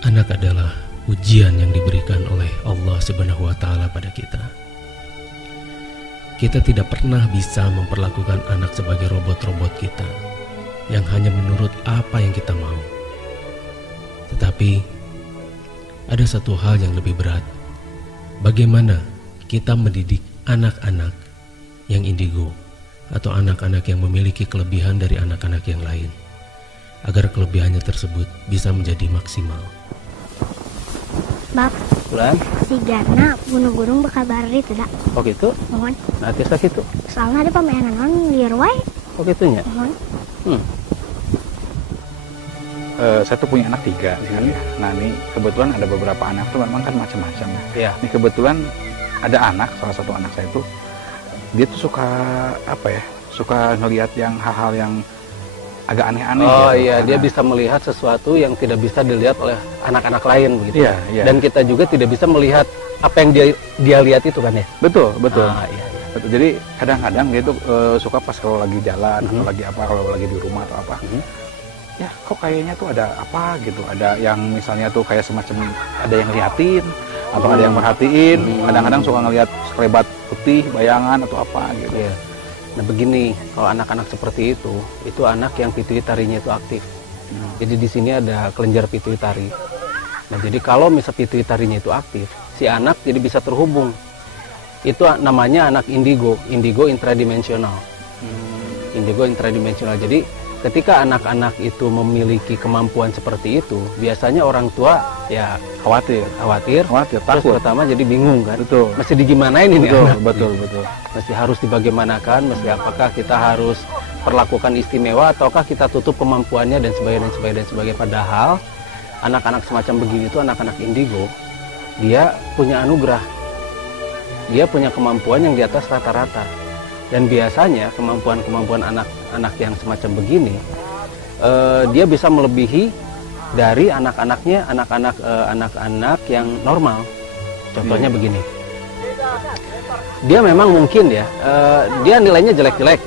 Anak adalah ujian yang diberikan oleh Allah Subhanahu wa Ta'ala pada kita. Kita tidak pernah bisa memperlakukan anak sebagai robot-robot kita yang hanya menurut apa yang kita mau. Tetapi ada satu hal yang lebih berat. Bagaimana kita mendidik anak-anak yang indigo atau anak-anak yang memiliki kelebihan dari anak-anak yang lain agar kelebihannya tersebut bisa menjadi maksimal. Bab, Bulan? si Gana gunung-gunung bakal bari tidak? Oh gitu? Mohon. Nah, kisah gitu. Soalnya ada pemainan non liar wae. Oh gitunya. Mohon. Saya tuh punya anak 3 kan ya. Nah ini kebetulan ada beberapa anak tuh memang kan macam-macam ya. Iya. Ini kebetulan ada anak, salah satu anak saya tuh dia tuh suka apa ya? Suka ngelihat yang hal-hal yang agak aneh-aneh. Oh gitu. iya, dia Karena- bisa melihat sesuatu yang tidak bisa dilihat oleh anak-anak lain begitu. Iya, iya. Dan kita juga tidak bisa melihat apa yang dia lihat itu kan ya. Betul, betul. Ah, iya, iya. Betul. Jadi kadang-kadang dia tuh suka pas kalau lagi jalan atau lagi apa, kalau lagi di rumah atau apa. Ya kok kayaknya tuh ada apa gitu, ada yang misalnya tuh kayak semacam ada yang liatin atau ada yang merhatiin. Kadang-kadang suka ngelihat sekelebat putih bayangan atau apa gitu. Iya. Nah begini, kalau anak-anak seperti itu anak yang pituitarinya itu aktif. Jadi di sini ada kelenjar pituitari. Nah jadi kalau misal pituitarinya itu aktif, si anak jadi bisa terhubung. Itu namanya anak indigo intradimensional. Indigo intradimensional. Jadi ketika anak-anak itu memiliki kemampuan seperti itu, biasanya orang tua ya khawatir, terus takut. pertama jadi bingung kan. Betul. Mesti digimanain ini Betul, anak? betul, betul. Mesti harus dibagaimanakan, mesti apakah kita harus perlakukan istimewa ataukah kita tutup kemampuannya dan sebagainya. Padahal anak-anak semacam begini itu anak-anak indigo, dia punya anugerah, dia punya kemampuan yang di atas rata-rata. Dan biasanya kemampuan anak-anak yang semacam begini, dia bisa melebihi dari anak-anak yang normal. Contohnya begini, dia memang mungkin ya, dia nilainya jelek-jelek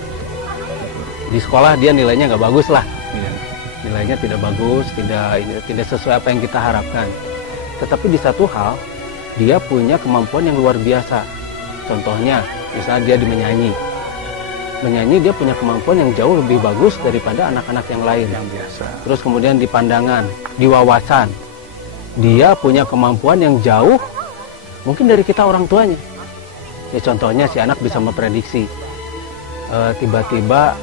di sekolah, dia nilainya nggak bagus lah, nilainya tidak bagus, tidak sesuai apa yang kita harapkan. Tetapi di satu hal, dia punya kemampuan yang luar biasa. Contohnya, misalnya dia menyanyi, dia punya kemampuan yang jauh lebih bagus daripada anak-anak yang lain. Yang biasa. Terus kemudian di pandangan, di wawasan, dia punya kemampuan yang jauh mungkin dari kita orang tuanya. Ya contohnya si anak bisa memprediksi, tiba-tiba,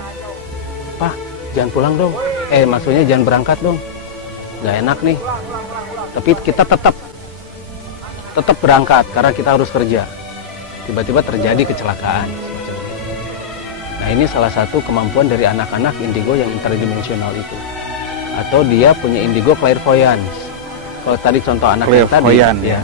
"Pak, jangan pulang dong. Maksudnya jangan berangkat dong. Nggak enak nih." Tapi kita tetap berangkat karena kita harus kerja. Tiba-tiba terjadi kecelakaan. Nah ini salah satu kemampuan dari anak-anak indigo yang interdimensional itu. Atau dia punya indigo clairvoyance. Kalau tadi contoh anak yang tadi, ya.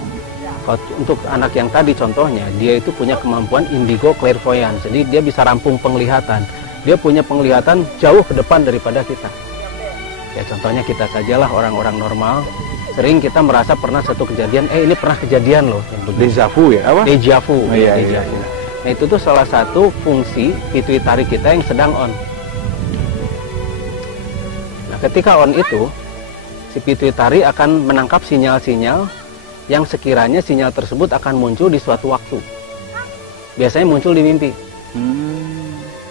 Kalau untuk anak yang tadi contohnya, dia itu punya kemampuan indigo clairvoyance. Jadi dia bisa rampung penglihatan. Dia punya penglihatan jauh ke depan daripada kita. Ya contohnya kita sajalah orang-orang normal. Sering kita merasa pernah satu kejadian, ini pernah kejadian loh. Deja vu ya apa? Deja vu. Oh, iya, Deja iya, vu. iya. Nah itu tuh salah satu fungsi pituitari kita yang sedang on. Nah ketika on itu, si pituitari akan menangkap sinyal-sinyal yang sekiranya sinyal tersebut akan muncul di suatu waktu. Biasanya muncul di mimpi.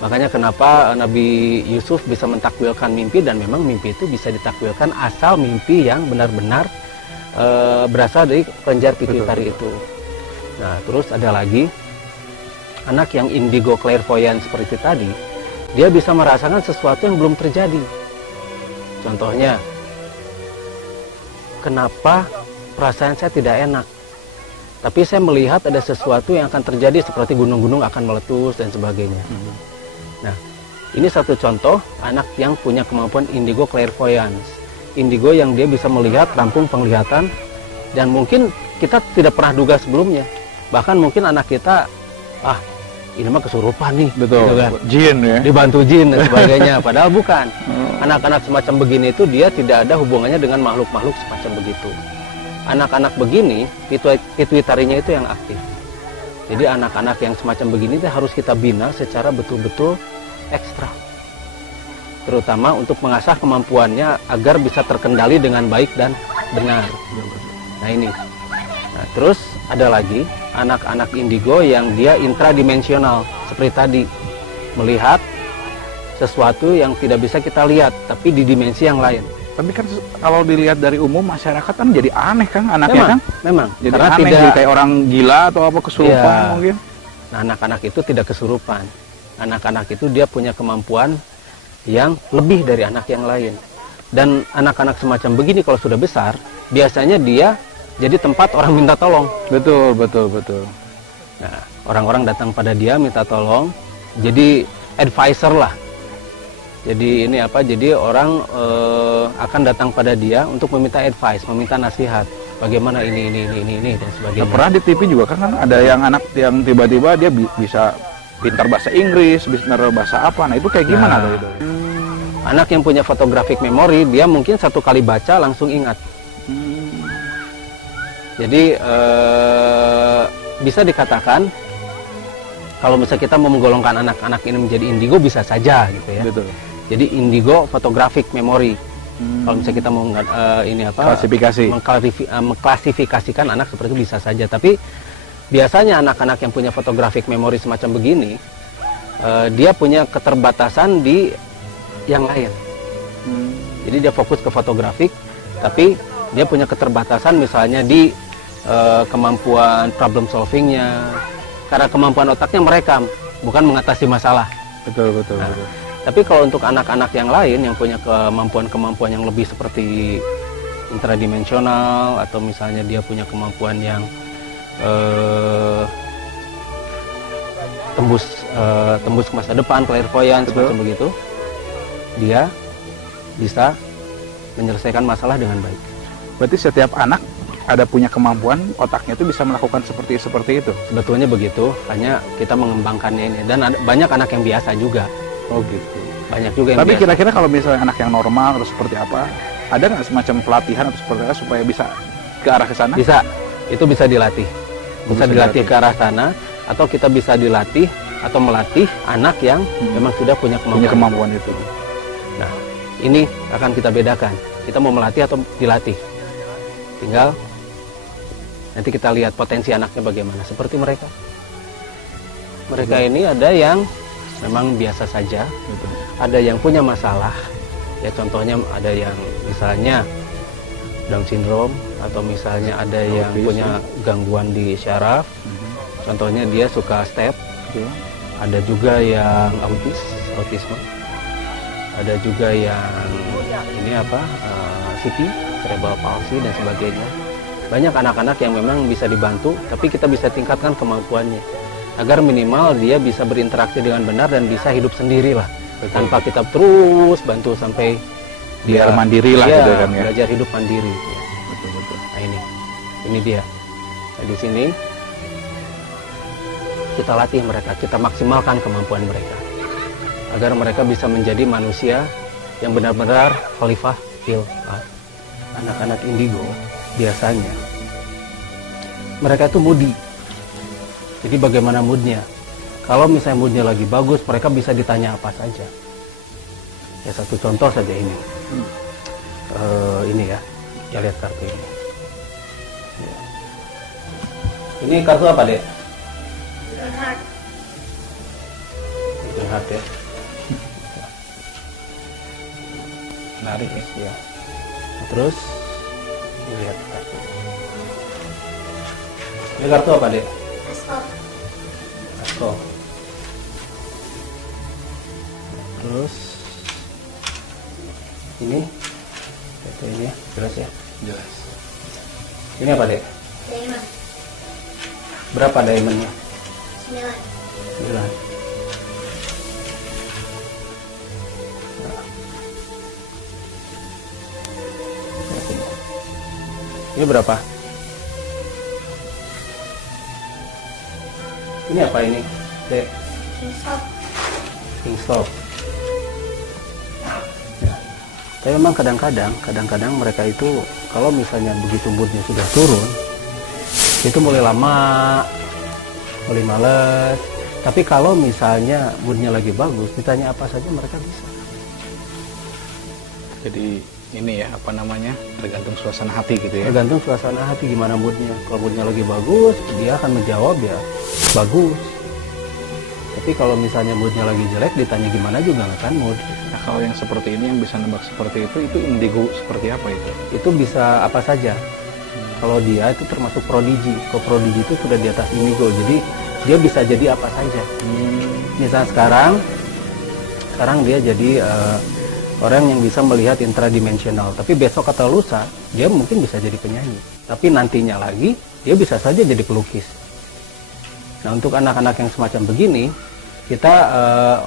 Makanya kenapa Nabi Yusuf bisa mentakwilkan mimpi, dan memang mimpi itu bisa ditakwilkan asal mimpi yang benar-benar berasal dari kelenjar pituitari itu. Nah terus ada lagi, anak yang indigo clairvoyant seperti tadi, dia bisa merasakan sesuatu yang belum terjadi. Contohnya, kenapa perasaan saya tidak enak, tapi saya melihat ada sesuatu yang akan terjadi seperti gunung-gunung akan meletus dan sebagainya. Nah, ini satu contoh anak yang punya kemampuan indigo clairvoyance. Indigo yang dia bisa melihat rampung penglihatan, dan mungkin kita tidak pernah duga sebelumnya. Bahkan mungkin anak kita, ini mah kesurupan nih, Betul. gitu kan. Jin ya. Dibantu jin dan sebagainya. Padahal bukan. Anak-anak semacam begini itu dia tidak ada hubungannya dengan makhluk-makhluk semacam begitu. anak-anak begini pituitarinya itu yang aktif. Jadi anak-anak yang semacam begini itu harus kita bina secara betul-betul ekstra, terutama untuk mengasah kemampuannya agar bisa terkendali dengan baik dan benar. Nah ini, nah, terus ada lagi anak-anak indigo yang dia intradimensional seperti tadi, melihat sesuatu yang tidak bisa kita lihat tapi di dimensi yang lain. Tapi kan kalau dilihat dari umum masyarakat kan jadi aneh kan anaknya, memang jadi karena aneh, tidak jadi kayak orang gila atau apa, kesurupan Iya. mungkin. Nah, anak-anak itu tidak kesurupan. Anak-anak itu dia punya kemampuan yang lebih dari anak yang lain. Dan anak-anak semacam begini kalau sudah besar, biasanya dia jadi tempat orang minta tolong. Betul. Nah, orang-orang datang pada dia minta tolong, jadi advisor lah. Jadi ini apa? Jadi orang akan datang pada dia untuk meminta advice, meminta nasihat. Bagaimana ini dan sebagainya. Nah, pernah di TV juga kan ada yang anak yang tiba-tiba dia bisa pintar bahasa Inggris, pintar bahasa apa. Nah, itu kayak gimana tuh itu? Anak yang punya photographic memory, dia mungkin satu kali baca langsung ingat. Jadi bisa dikatakan kalau misalnya kita mau menggolongkan anak-anak ini menjadi indigo bisa saja gitu ya. Betul. Jadi indigo photographic memory. Kalau misalnya kita mau Klasifikasi. mengklasifikasikan anak seperti itu bisa saja. Tapi biasanya anak-anak yang punya photographic memory semacam begini, dia punya keterbatasan di yang lain. Jadi dia fokus ke fotografik, tapi dia punya keterbatasan misalnya di kemampuan problem solvingnya, karena kemampuan otaknya merekam, bukan mengatasi masalah. Betul. Nah, tapi kalau untuk anak-anak yang lain yang punya kemampuan-kemampuan yang lebih seperti intradimensional, atau misalnya dia punya kemampuan yang tembus ke masa depan, clairvoyance, semacam begitu, dia bisa menyelesaikan masalah dengan baik. Berarti setiap anak ada punya kemampuan, otaknya itu bisa melakukan seperti itu. Sebetulnya begitu, hanya kita mengembangkannya ini. Dan banyak anak yang biasa juga. Oh gitu. Banyak juga yang Tapi biasa. kira-kira kalau misalnya anak yang normal atau seperti apa, ada nggak semacam pelatihan atau seperti apa supaya bisa ke arah ke sana? Bisa, itu bisa dilatih. Bisa dilatih ke arah sana, atau kita bisa dilatih atau melatih anak yang memang sudah punya kemampuan itu. Nah, ini akan kita bedakan. Kita mau melatih atau dilatih. Tinggal nanti kita lihat potensi anaknya bagaimana. Seperti mereka. Mereka ini ada yang memang biasa saja. Ada yang punya masalah. Ya contohnya ada yang misalnya Down syndrome, atau misalnya ada yang punya gangguan di syaraf. Contohnya dia suka step. Ada juga yang autisme. Ada juga yang ini CP, cerebral palsy dan sebagainya. Banyak anak-anak yang memang bisa dibantu, tapi kita bisa tingkatkan kemampuannya agar minimal dia bisa berinteraksi dengan benar dan bisa hidup sendiri lah. Tanpa kita terus bantu sampai dia biar mandiri lah gitu kan ya. Belajar hidup mandiri. Ya. Betul. Nah ini dia. Nah, di sini kita latih mereka, kita maksimalkan kemampuan mereka agar mereka bisa menjadi manusia yang benar-benar khalifah fil ard. Anak-anak indigo biasanya mereka itu moody. Jadi bagaimana moodnya? Kalau misalnya moodnya lagi bagus, mereka bisa ditanya apa saja. Ya satu contoh saja ini. Ini ya, kita lihat kartu ini. Ini kartu apa, Dek? Heart ya. Menarik ya. Terus lihat kartu. Ini kartu apa, Dek? Asko. Terus ini ya, jelas ya? Jelas. Ini apa, Dek? Diamond. Berapa diamondnya? 9. 9. Ini berapa? Ini apa ini? Dek. Kingstop. Kingstop. Ya. Tapi memang kadang-kadang mereka itu kalau misalnya begitu moodnya sudah turun, itu mulai lama, mulai males. Tapi kalau misalnya moodnya lagi bagus, ditanya apa saja mereka bisa. Jadi ini ya, apa namanya, tergantung suasana hati gitu ya. Tergantung suasana hati gimana moodnya. Kalau moodnya lagi bagus, dia akan menjawab ya bagus. Tapi kalau misalnya moodnya lagi jelek, ditanya gimana juga nggak akan mood. Nah, kalau yang seperti ini, yang bisa nebak seperti itu indigo seperti apa itu? Itu bisa apa saja. Kalau dia itu termasuk prodigi. Kalau prodigi itu sudah di atas indigo, jadi dia bisa jadi apa saja. Misalnya sekarang dia jadi orang yang bisa melihat intradimensional. Tapi besok atau lusa, dia mungkin bisa jadi penyanyi. Tapi nantinya lagi, dia bisa saja jadi pelukis. Nah, untuk anak-anak yang semacam begini, kita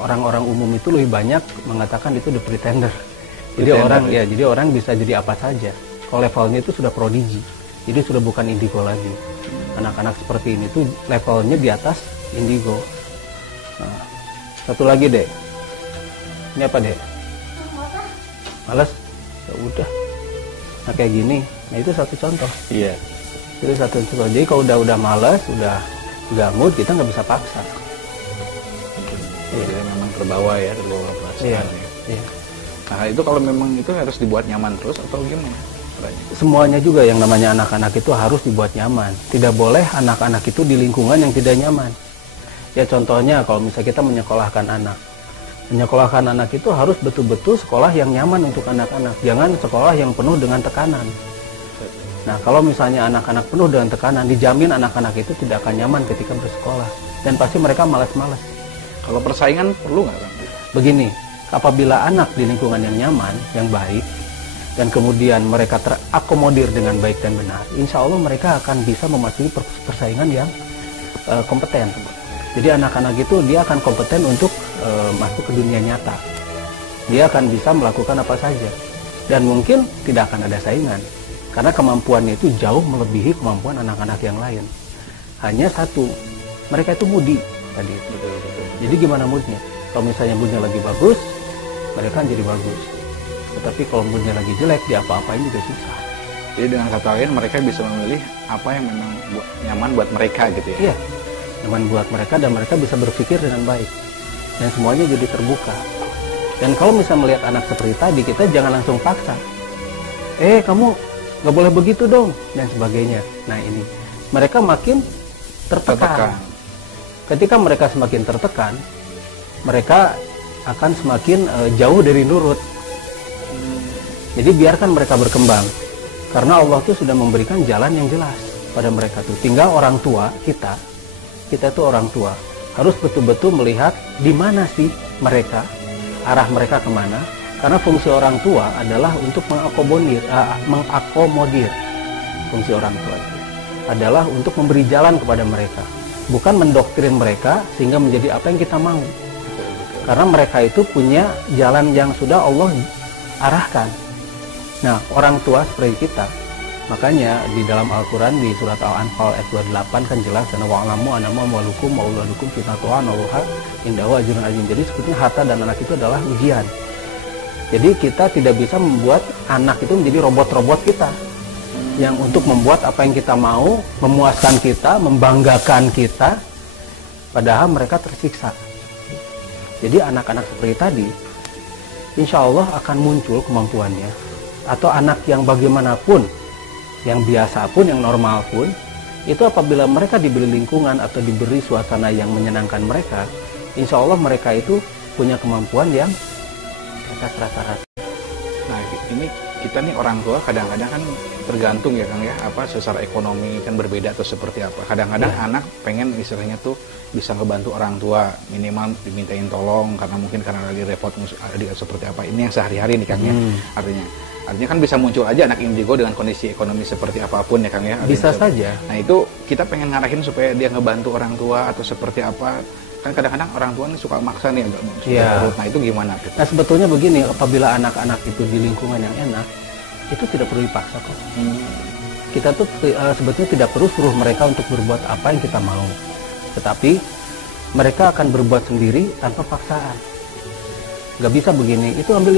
orang-orang umum itu lebih banyak mengatakan itu the pretender. Jadi orang bisa jadi apa saja. Kalau levelnya itu sudah prodigi, jadi sudah bukan indigo lagi. Anak-anak seperti ini tuh levelnya di atas indigo. Nah, satu lagi deh. Ini apa deh? Malas? Ya udah. Nah kayak gini. Nah itu satu contoh. Iya. Itu satu contoh. Jadi kalau udah malas, udah nggak mood, kita nggak bisa paksa. Jadi memang terbawa perasaan. Iya. Ya. Iya. Nah itu kalau memang itu harus dibuat nyaman terus atau gimana? Semuanya juga yang namanya anak-anak itu harus dibuat nyaman. Tidak boleh anak-anak itu di lingkungan yang tidak nyaman. Ya contohnya kalau misalnya kita menyekolahkan anak. Menyekolahkan anak itu harus betul-betul sekolah yang nyaman untuk anak-anak. Jangan sekolah yang penuh dengan tekanan. Nah kalau misalnya anak-anak penuh dengan tekanan, dijamin anak-anak itu tidak akan nyaman ketika bersekolah. Dan pasti mereka malas-malas. Kalau persaingan perlu nggak, Kang? Begini, apabila anak di lingkungan yang nyaman, yang baik, dan kemudian mereka terakomodir dengan baik dan benar, insya Allah mereka akan bisa memasuki persaingan yang kompeten. Jadi anak-anak itu dia akan kompeten untuk masuk ke dunia nyata. Dia akan bisa melakukan apa saja. Dan mungkin tidak akan ada saingan. Karena kemampuannya itu jauh melebihi kemampuan anak-anak yang lain. Hanya satu, mereka itu moody tadi. Jadi gimana moodnya? Kalau misalnya moodnya lagi bagus, mereka jadi bagus. Tetapi kalau moodnya lagi jelek, dia apa-apain juga susah. Jadi dengan kata lain mereka bisa memilih apa yang memang nyaman buat mereka gitu ya? Iya, nyaman buat mereka dan mereka bisa berpikir dengan baik. Dan semuanya jadi terbuka. Dan kalau misalnya melihat anak seperti tadi, kita jangan langsung paksa. Kamu nggak boleh begitu dong, dan sebagainya. Nah ini, mereka makin tertekan. Ketika mereka semakin tertekan, mereka akan semakin jauh dari nurut. Jadi biarkan mereka berkembang. Karena Allah tuh sudah memberikan jalan yang jelas pada mereka tuh. Tinggal orang tua kita tuh orang tua harus betul-betul melihat di mana sih mereka, arah mereka kemana. Karena fungsi orang tua adalah untuk mengakomodir. Fungsi orang tua itu adalah untuk memberi jalan kepada mereka, bukan mendoktrin mereka sehingga menjadi apa yang kita mau. Karena mereka itu punya jalan yang sudah Allah arahkan. Nah, orang tua seperti kita, makanya di dalam Al-Quran di surat Al-Anfal ayat 28 kan jelas, wa'lamu annama amwalukum wa auladukum fitnatun wa indahu ajrun azim. Jadi sebetulnya harta dan anak itu adalah ujian. Jadi kita tidak bisa membuat anak itu menjadi robot-robot kita yang untuk membuat apa yang kita mau, memuaskan kita, membanggakan kita, padahal mereka tersiksa. Jadi anak-anak seperti tadi, insya Allah akan muncul kemampuannya. Atau anak yang bagaimanapun, yang biasa pun, yang normal pun, itu apabila mereka diberi lingkungan atau diberi suasana yang menyenangkan mereka, insya Allah mereka itu punya kemampuan yang atas rata-rata. Nah ini kita nih orang tua kadang-kadang kan tergantung ya Kang ya, apa secara ekonomi kan berbeda atau seperti apa. Kadang-kadang anak pengen istilahnya tuh bisa ngebantu orang tua, minimal dimintain tolong karena mungkin karena lagi repot adik seperti apa. Ini yang sehari-hari nih Kang ya. Artinya kan bisa muncul aja anak indigo dengan kondisi ekonomi seperti apapun ya Kang ya. Bisa saja. Nah itu kita pengen ngarahin supaya dia ngebantu orang tua atau seperti apa. Kan kadang-kadang orang tua ini suka maksa nih agak nah itu gimana gitu? Nah sebetulnya begini, apabila anak-anak itu di lingkungan yang enak, itu tidak perlu dipaksa kok. Kita tuh sebetulnya tidak perlu suruh mereka untuk berbuat apa yang kita mau, tetapi mereka akan berbuat sendiri tanpa paksaan. Gak bisa begini, itu ambil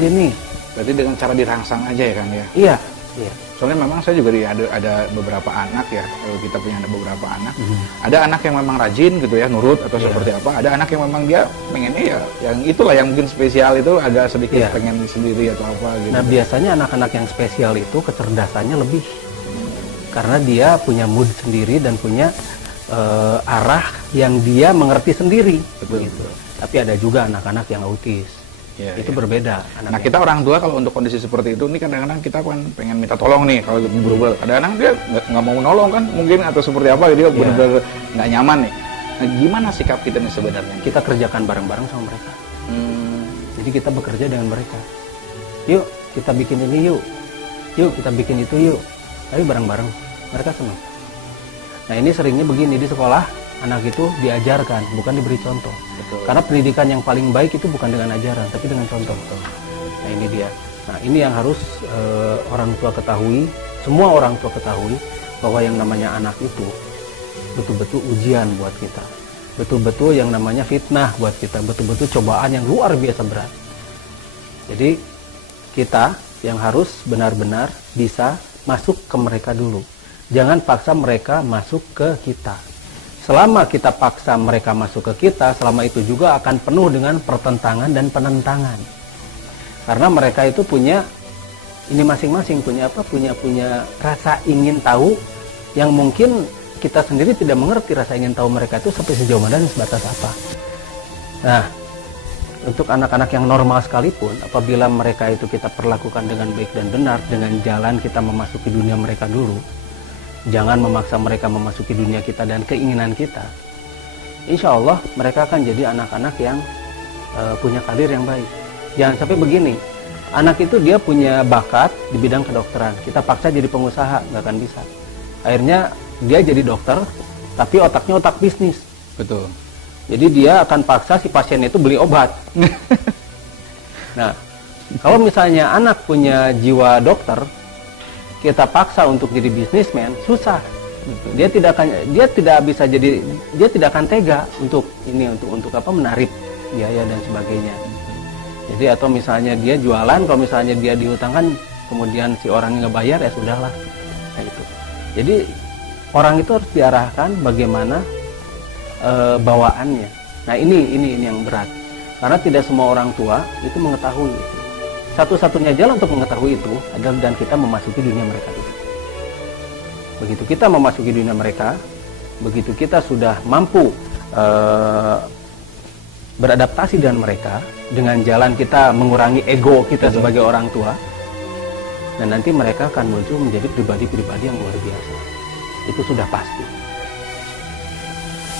ini, Berarti dengan cara dirangsang aja ya Kang ya. Iya, iya. Soalnya memang saya juga ada beberapa anak ya, kalau kita punya ada beberapa anak. Ada anak yang memang rajin gitu ya, nurut atau seperti apa. Ada anak yang memang dia pengennya ya, yang itulah yang mungkin spesial itu agak sedikit pengen sendiri atau apa gitu. Nah biasanya anak-anak yang spesial itu kecerdasannya lebih. Karena dia punya mood sendiri dan punya arah yang dia mengerti sendiri. Gitu. Tapi ada juga anak-anak yang autis. Ya, itu berbeda. Nah kita orang tua kalau untuk kondisi seperti itu nih kadang-kadang kita kan pengen minta tolong nih kalau berubah. Kadang-kadang dia nggak mau menolong kan mungkin atau seperti apa dia benar-benar nggak nyaman nih. Nah gimana sikap kita nih sebenarnya? Kita kerjakan bareng-bareng sama mereka. Jadi kita bekerja dengan mereka. Yuk kita bikin ini yuk. Yuk kita bikin itu yuk. Ayo bareng-bareng. Mereka senang. Nah ini seringnya begini di sekolah anak itu diajarkan bukan diberi contoh. Betul. Karena pendidikan yang paling baik itu bukan dengan ajaran tapi dengan contoh. Nah ini dia. Nah ini yang harus orang tua ketahui, semua orang tua ketahui bahwa yang namanya anak itu betul-betul ujian buat kita, betul-betul yang namanya fitnah buat kita, betul-betul cobaan yang luar biasa berat. Jadi kita yang harus benar-benar bisa masuk ke mereka dulu, jangan paksa mereka masuk ke kita. Selama kita paksa mereka masuk ke kita, selama itu juga akan penuh dengan pertentangan dan penentangan. Karena mereka itu punya ini masing-masing punya apa? Punya rasa ingin tahu yang mungkin kita sendiri tidak mengerti rasa ingin tahu mereka itu sampai sejauh mana dan sebatas apa. Nah, untuk anak-anak yang normal sekalipun, apabila mereka itu kita perlakukan dengan baik dan benar, dengan jalan kita memasuki dunia mereka dulu, jangan memaksa mereka memasuki dunia kita dan keinginan kita. Insya Allah mereka akan jadi anak-anak yang punya karir yang baik. Jangan sampai begini, anak itu dia punya bakat di bidang kedokteran, kita paksa jadi pengusaha, nggak akan bisa. Akhirnya dia jadi dokter, tapi otaknya otak bisnis. Betul. Jadi dia akan paksa si pasien itu beli obat. Nah, kalau misalnya anak punya jiwa dokter, kita paksa untuk jadi bisnismen, susah. Dia tidak akan tega untuk ini untuk apa menarik biaya dan sebagainya. Jadi atau misalnya dia jualan, kalau misalnya dia dihutangkan, kemudian si orangnya nggak bayar ya sudahlah. Nah, itu. Jadi orang itu harus diarahkan bagaimana bawaannya. Nah ini yang berat. Karena tidak semua orang tua itu mengetahui. Satu-satunya jalan untuk mengetahui itu adalah dan kita memasuki dunia mereka itu. Begitu kita memasuki dunia mereka, begitu kita sudah mampu beradaptasi dengan mereka, dengan jalan kita mengurangi ego kita sebagai orang tua, dan nanti mereka akan muncul menjadi pribadi-pribadi yang luar biasa. Itu sudah pasti.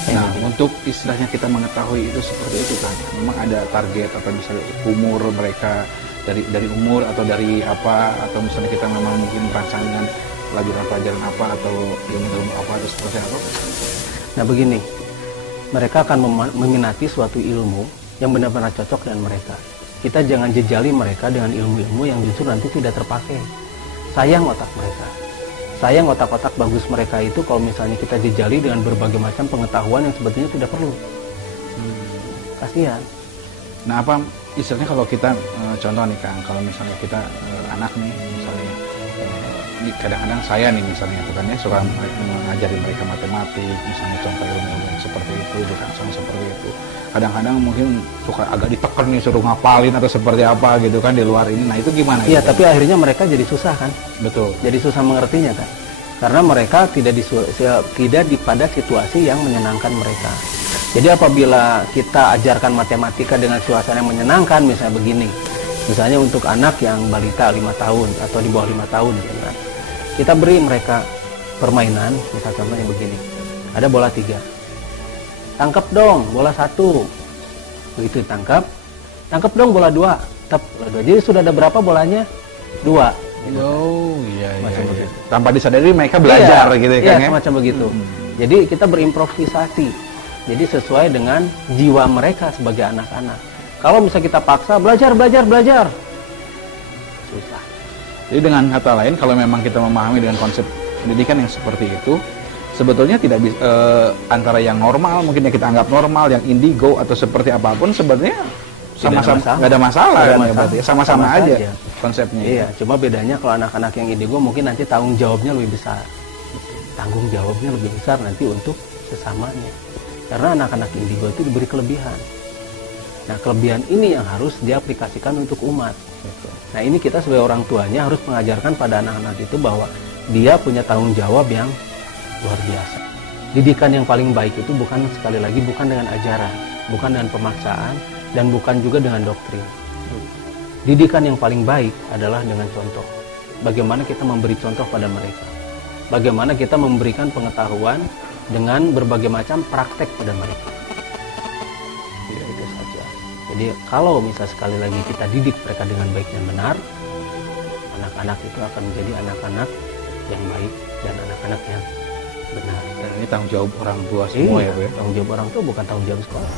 Nah, untuk istilahnya kita mengetahui itu seperti itu kan, memang ada target atau misalnya umur mereka, dari umur atau dari apa, atau misalnya kita memang mungkin merancang dengan pelajaran apa atau ilmu apa atau seperti apa. Nah begini, mereka akan meminati suatu ilmu yang benar-benar cocok dengan mereka. Kita jangan jejali mereka dengan ilmu-ilmu yang justru nanti tidak terpakai. Sayang otak mereka, sayang otak-otak bagus mereka itu kalau misalnya kita jejali dengan berbagai macam pengetahuan yang sebetulnya tidak perlu. Kasihan. Nah apa istilahnya kalau kita contoh nih Kang, kalau misalnya kita anak nih misalnya ini kadang-kadang saya nih misalnya itu kan ya suka ngajarin mereka matematik misalnya contoh ilmu yang seperti itu bukan sama seperti itu, kadang-kadang mungkin suka agak ditekan nih suruh ngapalin atau seperti apa gitu kan di luar ini. Nah itu gimana? Iya gitu? Tapi akhirnya mereka jadi susah kan. Betul. Jadi susah mengertinya kan, karena mereka tidak pada situasi yang menyenangkan mereka. Jadi apabila kita ajarkan matematika dengan suasana yang menyenangkan, misalnya begini, misalnya untuk anak yang balita 5 tahun atau di bawah 5 tahun, kan, kita beri mereka permainan, misalnya contohnya begini, ada bola 3, tangkap dong bola 1, begitu tangkap dong bola 2, bola 2. Jadi sudah ada berapa bolanya? 2. Oh iya. Tanpa disadari mereka belajar gitu ya kan? Iya, semacam begitu. Jadi kita berimprovisasi. Jadi sesuai dengan jiwa mereka sebagai anak-anak. Kalau misalnya kita paksa belajar, susah. Jadi dengan kata lain, kalau memang kita memahami dengan konsep pendidikan yang seperti itu, sebetulnya tidak bisa antara yang normal, mungkin yang kita anggap normal, yang indigo atau seperti apapun, sebetulnya sama-sama nggak ada masalah kan ya berarti sama-sama aja. konsepnya. Iya, cuma bedanya kalau anak-anak yang indigo mungkin nanti tanggung jawabnya lebih besar. Tanggung jawabnya lebih besar nanti untuk sesamanya. Karena anak-anak indigo itu diberi kelebihan. Nah, kelebihan ini yang harus diaplikasikan untuk umat. Nah, ini kita sebagai orang tuanya harus mengajarkan pada anak-anak itu bahwa dia punya tanggung jawab yang luar biasa. Didikan yang paling baik itu bukan, sekali lagi, bukan dengan ajaran, bukan dengan pemaksaan, dan bukan juga dengan doktrin. Didikan yang paling baik adalah dengan contoh. Bagaimana kita memberi contoh pada mereka. Bagaimana kita memberikan pengetahuan dengan berbagai macam praktek pada mereka. Ya, itu saja. Jadi kalau misal sekali lagi kita didik mereka dengan baik dan benar, anak-anak itu akan menjadi anak-anak yang baik dan anak-anak yang benar. Dan ini tanggung jawab orang tua semua ya, Bu. Tanggung jawab orang tua, bukan tanggung jawab sekolah.